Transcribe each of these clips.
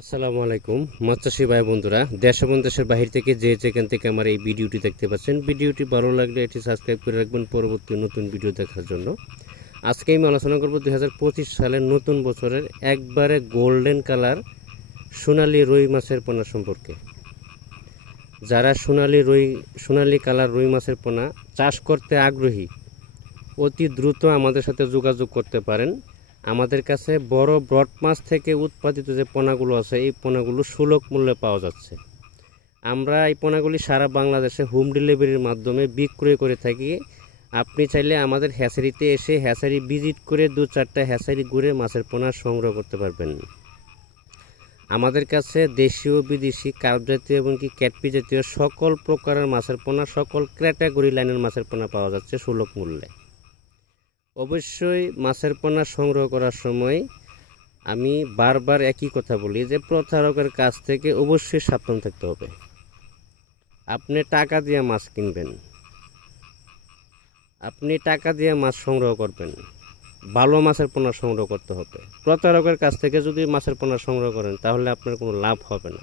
আসসালামু আলাইকুম মৎস্যচাষী ভাই বন্ধুরা, দেশ এবং দেশের বাহির থেকে যেখান থেকে আমার এই ভিডিওটি দেখতে পাচ্ছেন, ভিডিওটি ভালো লাগলে এটি সাবস্ক্রাইব করে রাখবেন পরবর্তী নতুন ভিডিও দেখার জন্য। আজকে আমি আলোচনা করব 2025 সালের নতুন বছরের একবারে গোল্ডেন কালার সোনালী রুই মাছের পোনা সম্পর্কে। যারা সোনালী কালার রুই মাছের পোনা চাষ করতে আগ্রহী, অতি দ্রুত আমাদের সাথে যোগাযোগ করতে পারেন। আমাদের কাছে বড় ব্রড মাছ থেকে উৎপাদিত যে পোনাগুলো আছে, এই পোনাগুলো সুলভ মূল্যে পাওয়া যাচ্ছে। আমরা এই পোনাগুলি সারা বাংলাদেশে হোম ডেলিভারির মাধ্যমে বিক্রয় করে থাকি। আপনি চাইলে আমাদের হ্যাচারিতে এসে হ্যাচারি ভিজিট করে 2-4টা হ্যাচারি ঘুরে মাছের পোনা সংগ্রহ করতে পারবেন। আমাদের কাছে দেশীয় বিদেশি কার্প জাতীয় এবং ক্যাটফিশ জাতীয় সকল প্রকারের মাছের পোনা, সকল ক্যাটাগরি লাইনের মাছের পোনা পাওয়া যাচ্ছে সুলভ মূল্যে। অবশ্যই মাছের পোনা সংগ্রহ করার সময় আমি বারবার একই কথা বলি যে প্রতারকের কাছ থেকে অবশ্যই সাবধান থাকতে হবে। আপনি টাকা দিয়ে মাছ কিনবেন, আপনি টাকা দিয়ে মাছ সংগ্রহ করবেন, ভালো মাছের পোনা সংগ্রহ করতে হবে। প্রতারকের কাছ থেকে যদি মাছের পোনা সংগ্রহ করেন তাহলে আপনার কোনো লাভ হবে না।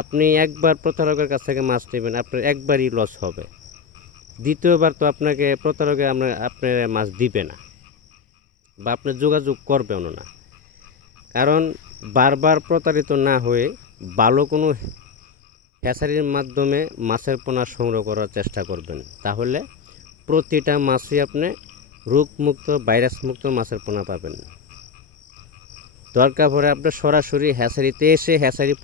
আপনি একবার প্রতারকের কাছ থেকে মাছ নেবেন, আপনার একবারই লস হবে। দ্বিতীয়বার তো আপনাকে প্রতারকে আপনার মাছ দিবে না বা আপনি যোগাযোগ করবেও না। কারণ বারবার প্রতারিত না হয়ে ভালো কোনো হ্যাচারির মাধ্যমে মাছের পোনা সংগ্রহ করার চেষ্টা করবেন। তাহলে প্রতিটা মাছই আপনি রোগমুক্ত, ভাইরাসমুক্ত মাছের পোনা পাবেন। দরকার পড়ে আপনি সরাসরি হ্যাচারিতে এসে হ্যাচারি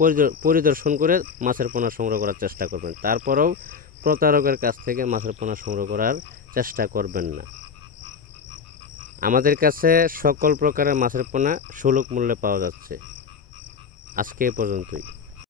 পরিদর্শন করে মাছের পোনা সংগ্রহ করার চেষ্টা করবেন। তারপরেও প্রতারকের কাছ থেকে মাছের পোনা সংগ্রহ করার চেষ্টা করবেন না। আমাদের কাছে সকল প্রকারের মাছের পোনা সুলভ মূল্যে পাওয়া যাচ্ছে। আজকে এ পর্যন্তই।